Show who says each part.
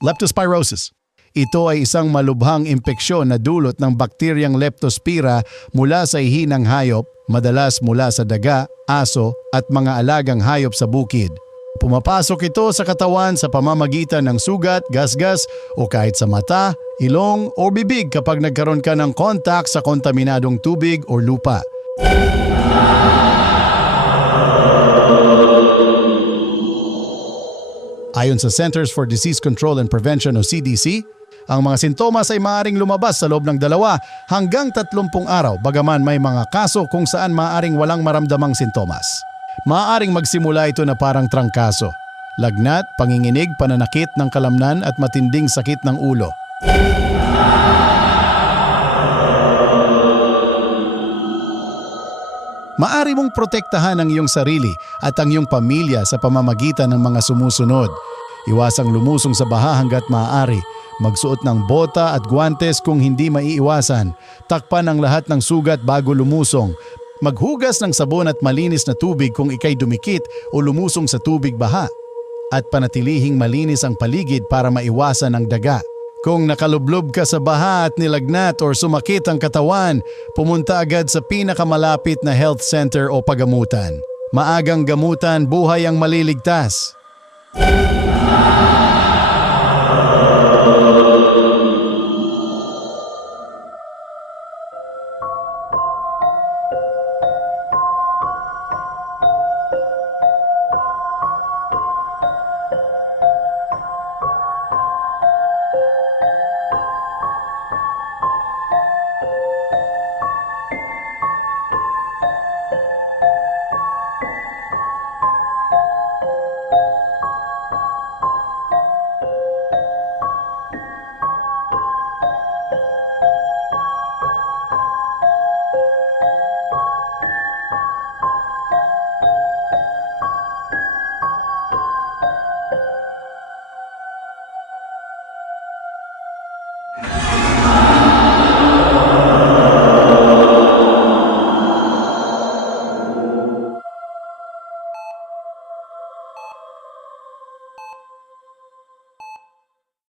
Speaker 1: Leptospirosis. Ito ay isang malubhang impeksyon na dulot ng bakteryang Leptospira mula sa ihi ng hayop, madalas mula sa daga, aso at mga alagang hayop sa bukid. Pumapasok ito sa katawan sa pamamagitan ng sugat, gasgas o kahit sa mata, ilong o bibig kapag nagkaroon ka ng contact sa kontaminadong tubig o lupa. Ayon sa Centers for Disease Control and Prevention o CDC, ang mga sintomas ay maaaring lumabas sa loob ng dalawa hanggang 30 araw bagaman may mga kaso kung saan maaaring walang maramdamang sintomas. Maaaring magsimula ito na parang trangkaso, lagnat, panginginig, pananakit ng kalamnan at matinding sakit ng ulo. Maari mong protektahan ang iyong sarili at ang iyong pamilya sa pamamagitan ng mga sumusunod. Iwasang lumusong sa baha hanggat maaari. Magsuot ng bota at guantes kung hindi maiiwasan. Takpan ang lahat ng sugat bago lumusong. Maghugas ng sabon at malinis na tubig kung ikay dumikit o lumusong sa tubig baha. At panatilihing malinis ang paligid para maiwasan ang daga. Kung nakalublob ka sa baha at nilagnat or sumakit ang katawan, pumunta agad sa pinakamalapit na health center o pagamutan. Maagang gamutan, buhay ang maliligtas.